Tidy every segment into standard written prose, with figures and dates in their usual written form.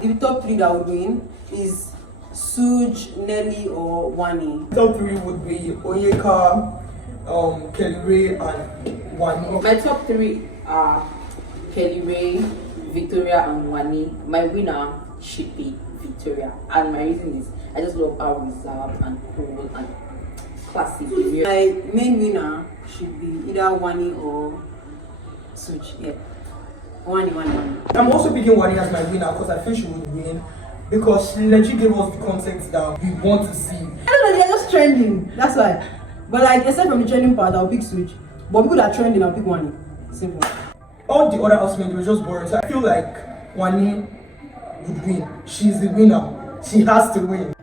The top three that would win is Suj, Nelly, or Wani. Top three would be Onyeka, Kelly Ray, and Wani. My top three are Kelly Ray, Victoria, and Wani. My winner should be Victoria, and my reason is I just love how reserved and cool and classy. My main winner should be either Wani or Suj. Yeah, Wani. I'm also picking Wani as my winner because I feel she would win because she legit gave us the content that we want to see. I don't know, they're just trending. That's why. But like, except from the trending part, I'll pick Suj. But people that are trending, I'll pick Wani. Simple. All the other housemates were just boring, so I feel like Wani would win. She's the winner. She has to win.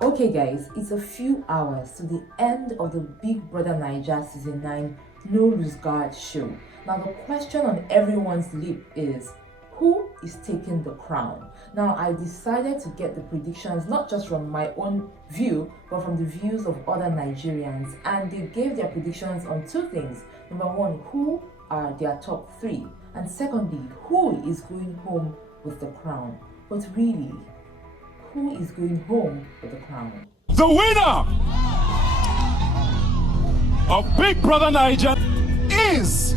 Okay guys, it's a few hours to the end of the Big Brother Naija Season 9 No Loose Guard show. Now the question on everyone's lip is, who is taking the crown? Now I decided to get the predictions not just from my own view, but from the views of other Nigerians, and they gave their predictions on two things. Number one, who are their top three? And secondly, who is going home with the crown? But really, who is going home with the crown? The winner of Big Brother Naija is...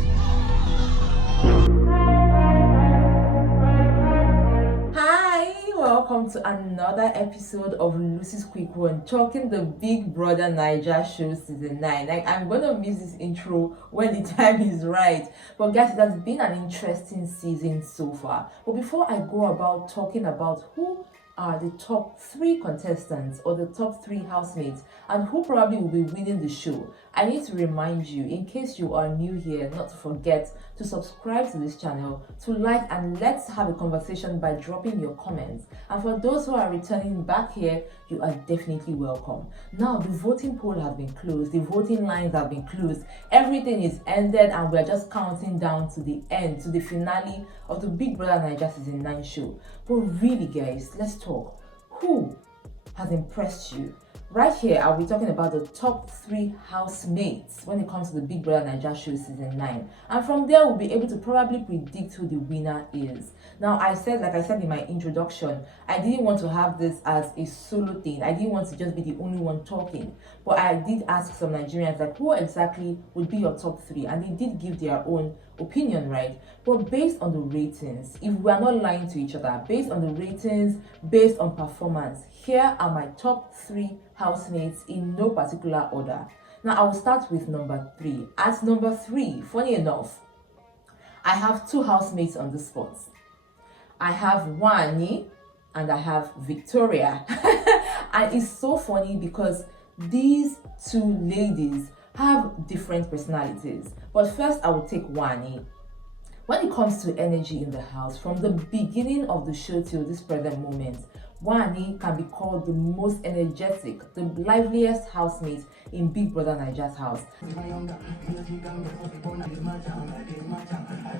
Hi, welcome to another episode of Lucy's Quick One, talking the Big Brother Naija show season 9. Like, I'm gonna miss this intro when the time is right. But guys, it has been an interesting season so far. But before I go about talking about who are the top three contestants or the top three housemates and who probably will be winning the show, I need to remind you, in case you are new here, not to forget to subscribe to this channel, to like, and let's have a conversation by dropping your comments. And for those who are returning back here, you are definitely welcome. Now the voting poll has been closed, the voting lines have been closed, everything is ended, and we're just counting down to the end, to the finale of the Big Brother Naija Season 9 show. But really guys, let's talk. Who has impressed you? Right here, I'll be talking about the top three housemates when it comes to the Big Brother Naija show season 9. And from there, we'll be able to probably predict who the winner is. Now, like I said in my introduction, I didn't want to have this as a solo thing. I didn't want to just be the only one talking. But I did ask some Nigerians, like, who exactly would be your top three? And they did give their own opinion, right? But based on the ratings, if we are not lying to each other, based on the ratings, based on performance, here are my top three housemates in no particular order. Now I will start with number 3. At number 3, funny enough, I have two housemates on the spot. I have Wani and I have Victoria. And it's so funny because these two ladies have different personalities. But first I will take Wani. When it comes to energy in the house, from the beginning of the show till this present moment, Wani can be called the most energetic, the liveliest housemate in Big Brother Naija's house.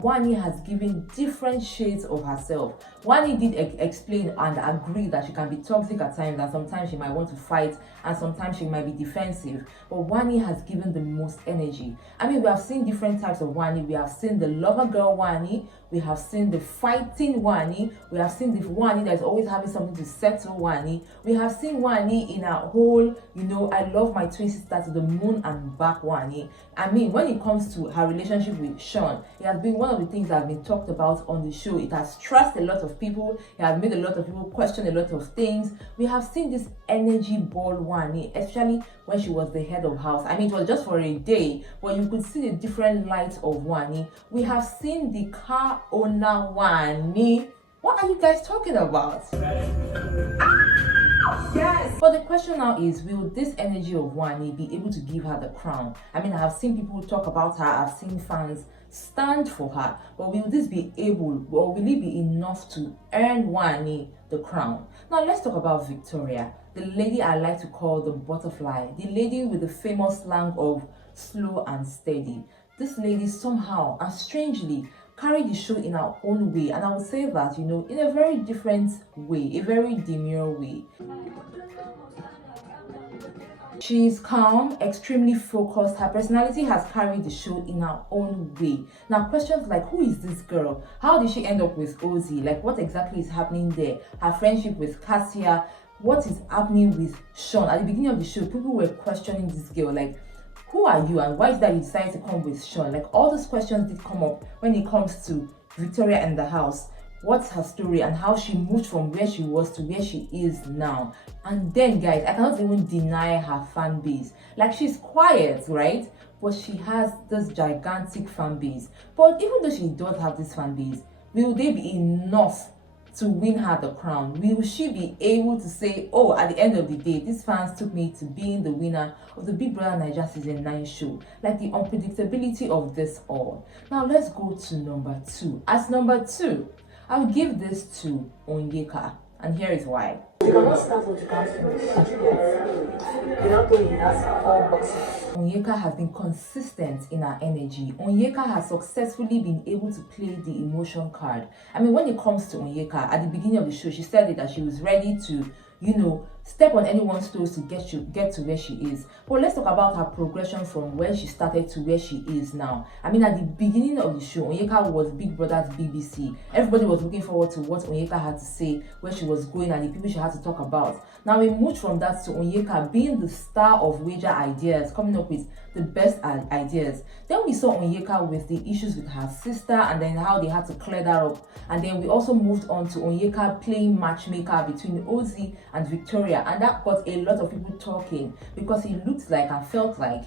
Wani has given different shades of herself. Wani did explain and agree that she can be toxic at times, and sometimes she might want to fight, and sometimes she might be defensive. But Wani has given the most energy. I mean, we have seen different types of Wani. We have seen the lover girl Wani, we have seen the fighting Wani, we have seen the Wani that's always having something to settle Wani. We have seen Wani in a whole, I love my twin sister to the moon and back Wani. I mean, when it comes to her relationship with Sean, it has been one of the things that have been talked about on the show. It has stressed a lot of people. It has made a lot of people question a lot of things. We have seen this energy ball Wani, especially when she was the head of house. I mean, it was just for a day, but you could see the different lights of Wani. We have seen the car owner Wani. What are you guys talking about? Yes. But the question now is, will this energy of Wani be able to give her the crown? I mean, I have seen people talk about her, I've seen fans stand for her, but will this be able, or will it be enough to earn Wani the crown? Now let's talk about Victoria, the lady I like to call the butterfly, the lady with the famous slang of slow and steady. This lady somehow and strangely carried the show in her own way, and I would say that, in a very different way, a very demure way. She's calm, extremely focused. Her personality has carried the show in her own way. Now, questions like, who is this girl? How did she end up with Ozzy? Like, what exactly is happening there? Her friendship with Cassia. What is happening with Sean? At the beginning of the show, people were questioning this girl, like, who are you and why is that you decided to come with Sean? Like, all those questions did come up when it comes to Victoria and the house. What's her story and how she moved from where she was to where she is now. And then, guys, I cannot even deny her fan base. Like, she's quiet, right? But she has this gigantic fan base. But even though she does have this fan base, will they be enough to win her the crown? Will she be able to say, oh, at the end of the day, these fans took me to being the winner of the Big Brother Naija Season 9 show? Like, the unpredictability of this all. Now, let's go to number 2. As number 2, I'll give this to Onyeka, and here is why. Onyeka has been consistent in her energy. Onyeka has successfully been able to play the emotion card. I mean, when it comes to Onyeka, at the beginning of the show, she said that she was ready to, step on anyone's toes to get to where she is. But let's talk about her progression from where she started to where she is now. I mean, at the beginning of the show, Onyeka was Big Brother's BBC. Everybody was looking forward to what Onyeka had to say, where she was going, and the people she had to talk about. Now we moved from that to Onyeka being the star of Wager Ideas, coming up with the best ideas. Then we saw Onyeka with the issues with her sister and then how they had to clear that up. And then we also moved on to Onyeka playing matchmaker between Ozzy and Victoria. And that got a lot of people talking because it looked like and felt like,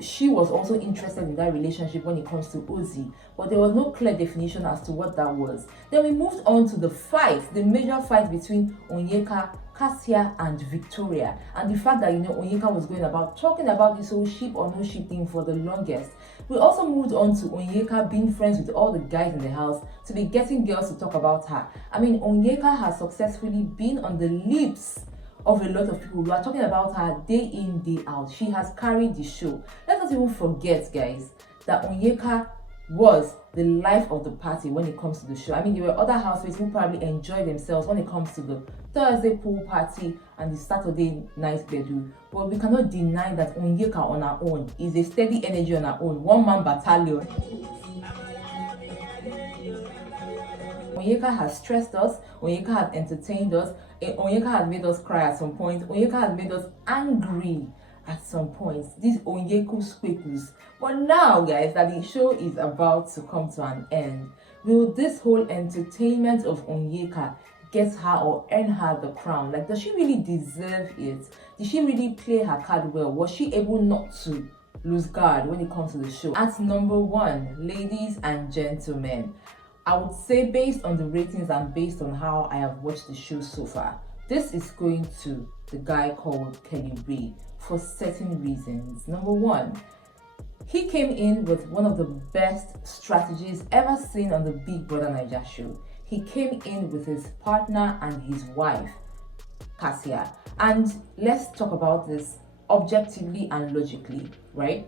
she was also interested in that relationship when it comes to Ozzy, but there was no clear definition as to what that was. Then we moved on to the fight, the major fight between Onyeka, Cassia, and Victoria, and the fact that Onyeka was going about talking about this whole ship or no ship thing for the longest. We also moved on to Onyeka being friends with all the guys in the house to be getting girls to talk about her. I mean, Onyeka has successfully been on the lips of a lot of people who are talking about her day in, day out. She has carried the show. Let's not even forget, guys, that Onyeka was the life of the party when it comes to the show. I mean, there were other housemates who probably enjoy themselves when it comes to the Thursday pool party and the Saturday night bedroom. But we cannot deny that Onyeka on her own is a steady energy on her own, one-man battalion. Onyeka has stressed us, Onyeka has entertained us, Onyeka has made us cry at some point, Onyeka has made us angry at some points. These Onyeku squeakles. But now, guys, that the show is about to come to an end, will this whole entertainment of Onyeka get her or earn her the crown? Like, does she really deserve it? Did she really play her card well? Was she able not to lose guard when it comes to the show? At number 1, ladies and gentlemen, I would say based on the ratings and based on how I have watched the show so far, this is going to the guy called Kelly Ray for certain reasons. Number 1, he came in with one of the best strategies ever seen on the Big Brother Naija show. He came in with his partner and his wife, Cassia. And let's talk about this objectively and logically, right?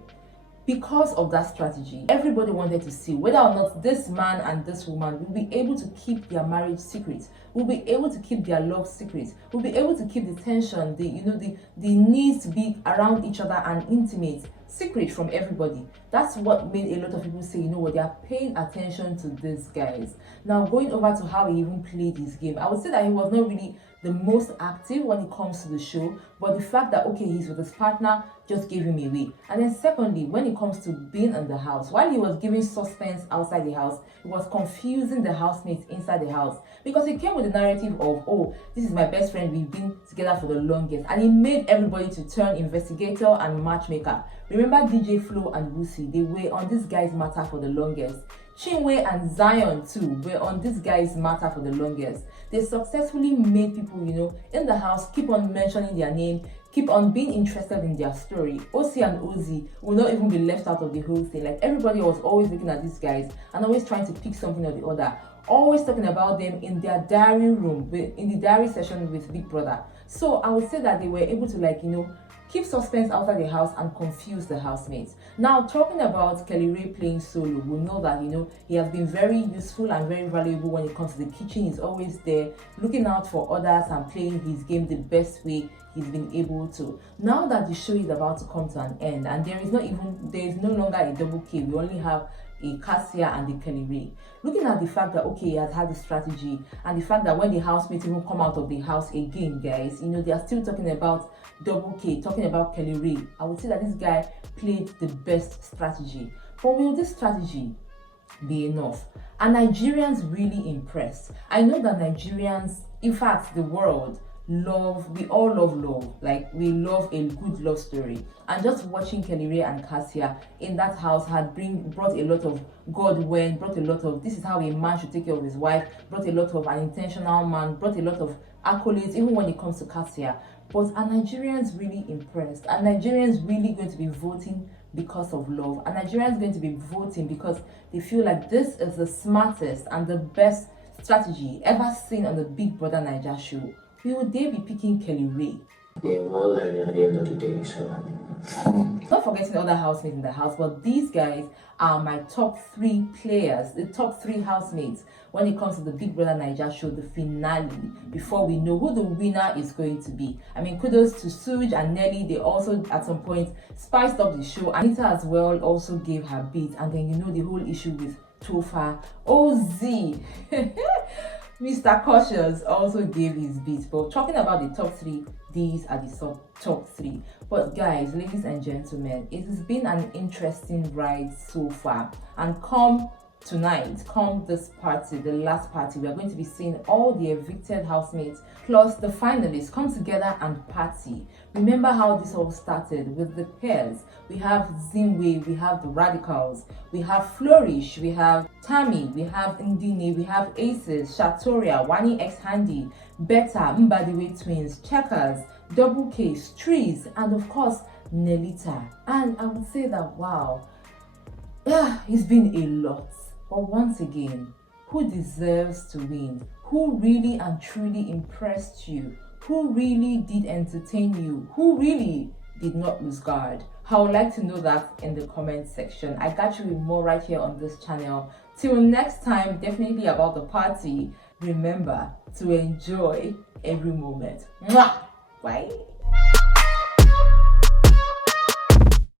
Because of that strategy, everybody wanted to see whether or not this man and this woman will be able to keep their marriage secret, will be able to keep their love secret, will be able to keep the tension, the need to be around each other and intimate secret from everybody. That's what made a lot of people say, they are paying attention to these guys. Now, going over to how he even played his game, I would say that he was not really the most active when it comes to the show, but the fact that he's with his partner just gave him away. And then secondly, when it comes to being in the house, while he was giving suspense outside the house, he was confusing the housemates inside the house, because he came with the narrative of, this is my best friend, we've been together for the longest, and he made everybody to turn investigator and matchmaker. Remember DJ Flo and Lucy, they were on this guy's matter for the longest. Chinwe and Zion too were on this guy's matter for the longest. They successfully made people, in the house keep on mentioning their name, keep on being interested in their story. OC and Ozzy will not even be left out of the whole thing. Like, everybody was always looking at these guys and always trying to pick something or the other. always talking about them in their diary room, in the diary session with Big Brother. So I would say that they were able to, like, you know, keep suspense outside the house and confuse the housemates. Now, talking about Kelly Ray playing solo, we know that, you know, he has been very useful and very valuable when it comes to the kitchen. He's always there looking out for others and playing his game the best way he's been able to. Now that the show is about to come to an end and there is no longer a double K, we only have a Cassia and the Kelly Ray. Looking at the fact that, okay, he has had the strategy, and the fact that when the housemates even come out of the house again, guys, you know, they are still talking about double K, talking about Kelly Ray. I would say that this guy played the best strategy. But will this strategy be enough? Are Nigerians really impressed? I know that Nigerians, in fact, the world, we all love love. Like, we love a good love story. And just watching Kelly Ray and Cassia in that house had brought a lot of Godwin, brought a lot of this is how a man should take care of his wife, brought a lot of an intentional man, brought a lot of accolades, even when it comes to Cassia. But are Nigerians really impressed? Are Nigerians really going to be voting because of love? Are Nigerians going to be voting because they feel like this is the smartest and the best strategy ever seen on the Big Brother Naija show? Will they be picking Kelly Ray? Yeah, well, at the end of the day, so. Not forgetting other housemates in the house, but these guys are my top 3 players, the top 3 housemates when it comes to the Big Brother Naija show, the finale, before we know who the winner is going to be. I mean, kudos to Suj and Nelly. They also at some point spiced up the show. Anita as well also gave her beat, and then, you know, the whole issue with Tofa. OZ Mr. Cautious also gave his beat. But talking about the top 3, these are the top 3. But guys, ladies and gentlemen, it has been an interesting ride so far. And come tonight, come this party, the last party, we are going to be seeing all the evicted housemates plus the finalists come together and party. Remember how this all started with the pairs. We have Zimwe, we have the Radicals, we have Flourish, we have Tammy, we have Ndine, we have Aces, Shatoria, Wani X Handy, Beta, Mbadiwe Twins, Checkers, Double Case, Trees, and of course Nelita. And I would say that, wow, it's been a lot. But once again, who deserves to win? Who really and truly impressed you? Who really did entertain you? Who really did not lose guard? I would like to know that in the comment section. I got you with more right here on this channel. Till next time, definitely about the party. Remember to enjoy every moment. Mwah! Bye.